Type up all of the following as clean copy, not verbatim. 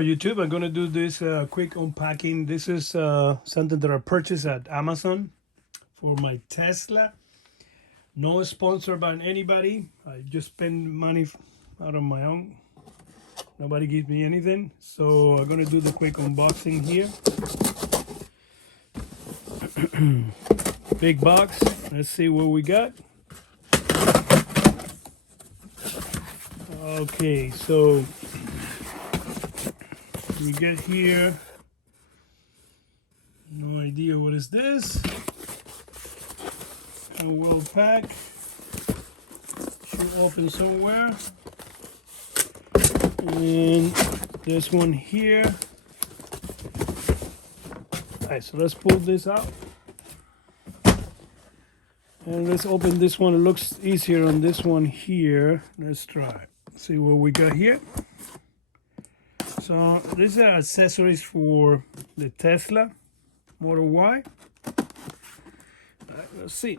YouTube, I'm gonna do this quick unpacking. This is something that I purchased at Amazon for my Tesla. No sponsor by anybody. I just spend money out of my own. Nobody gives me anything. So I'm gonna do the quick unboxing here. Big box. Let's see what we got. Okay, so we get here. No idea what is this. A well packed. Should open somewhere. And this one here. Alright, so let's pull this out. And let's open this one. It looks easier on this one here. Let's try. See what we got here. So these are accessories for the Tesla Model Y. Alright, let's see.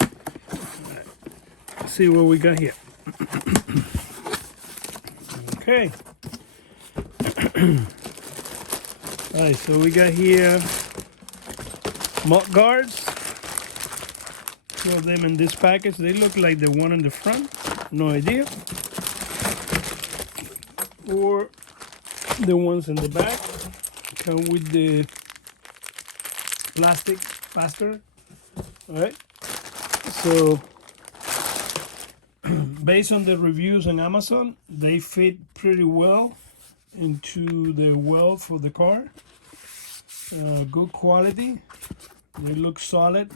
Alright, let's see what we got here. Okay. Alright, so we got here mud guards. Two of them in this package. They look like the one in the front. No idea. Or the ones in the back. Come with the plastic fastener. Alright. So based on the reviews on Amazon, they fit pretty well into the well for the car. Good quality. They look solid.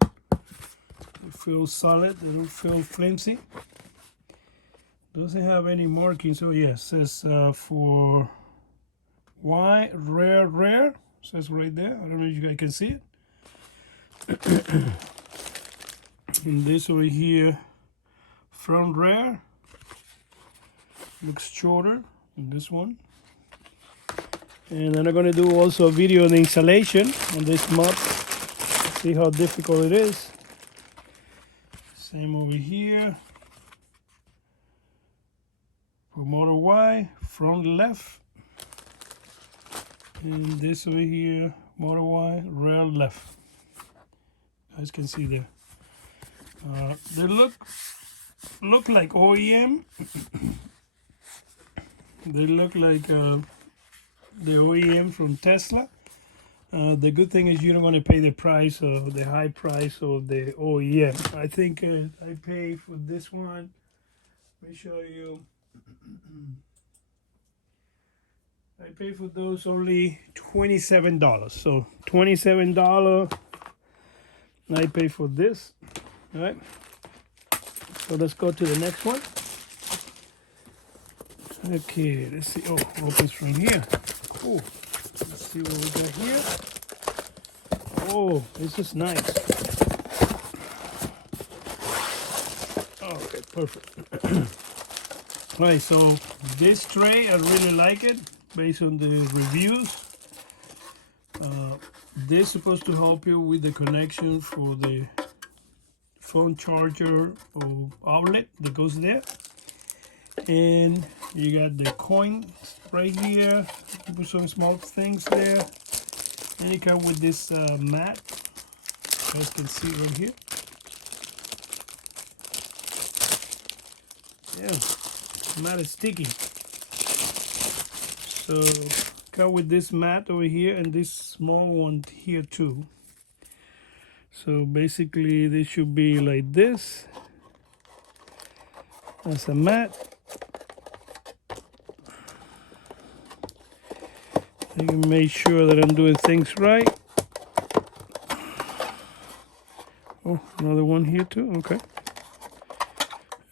They feel solid. They don't feel flimsy. Doesn't have any markings. So yeah, it says for Y rare. Says right there. I don't know if you guys can see it. And this over here, front rear, looks shorter than this one. And then I'm going to do also a video on the installation on this mop. See how difficult it is. Same over here. For Model Y, front left. And this over here, Model Y, rear left. You guys can see there. They look like OEM. They look like the OEM from Tesla. The good thing is you don't want to pay the price of the high price of the OEM. I think I pay for this one. Let me show you. I pay for those only $27. So $27 I pay for this. All right. So let's go to the next one. Okay, let's see. Oh, opens from here. Cool. Let's see what we got here. Oh, this is nice. Okay, perfect. All right, so this tray, I really like it based on the reviews. This is supposed to help you with the connection for the phone charger or outlet that goes there. And you got the coins right here. You put some small things there. And you come with this mat. You guys can see right here. Yeah, mat is sticky. So come with this mat over here and this small one here too. So basically this should be like this. As a mat. I can make sure that I'm doing things right. Oh, another one here too. Okay.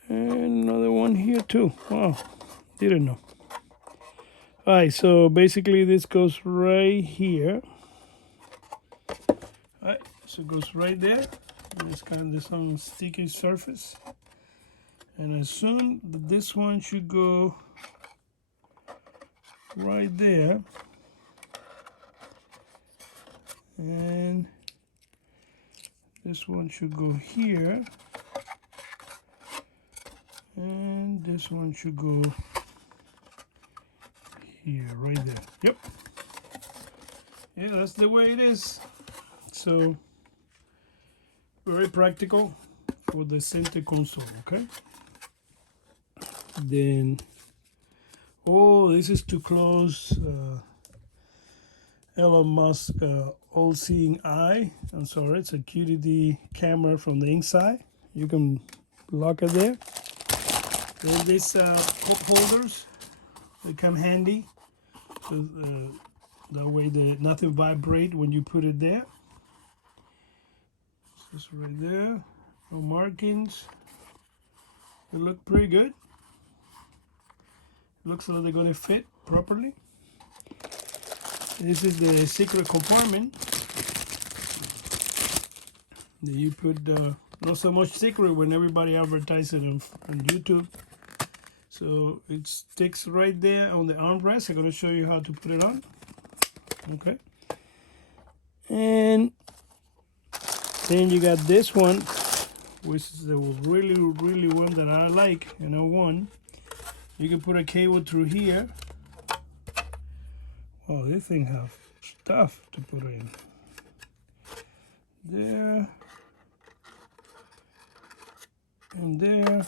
And another one here too. Wow, didn't know. All right, so basically this goes right here. All right, so it goes right there. And it's kind of some sticky surface. And I assume that this one should go right there. And this one should go here. And think this one should go here, right there. Yep. Yeah, that's the way it is. So very practical for the center console. Okay. Then, oh, this is to close Elon Musk all-seeing eye. I'm sorry, it's a QDD camera from the inside. You can lock it there. Then these cup holders, they come handy. So, that way nothing vibrate when you put it there. This right there, no markings. They look pretty good. Looks like they're gonna fit properly. This is the secret compartment that you put. Not so much secret when everybody advertises it on YouTube. So it sticks right there on the armrest. I'm gonna show you how to put it on. Okay. And then you got this one, which is the really one that I like, and I want. You can put a cable through here. Oh, this thing have stuff to put in. There. And there.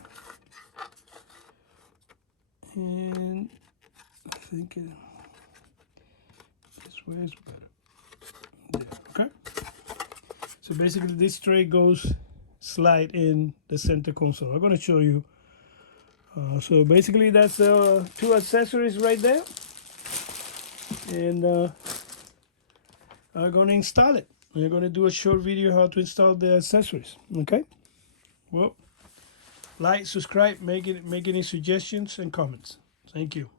And I think this way is better. There, okay? So basically this tray goes slide in the center console. I'm going to show you. So basically that's two accessories right there. And I'm going to install it. We're going to do a short video how to install the accessories. Okay? Well, like, subscribe, make any suggestions and comments. Thank you.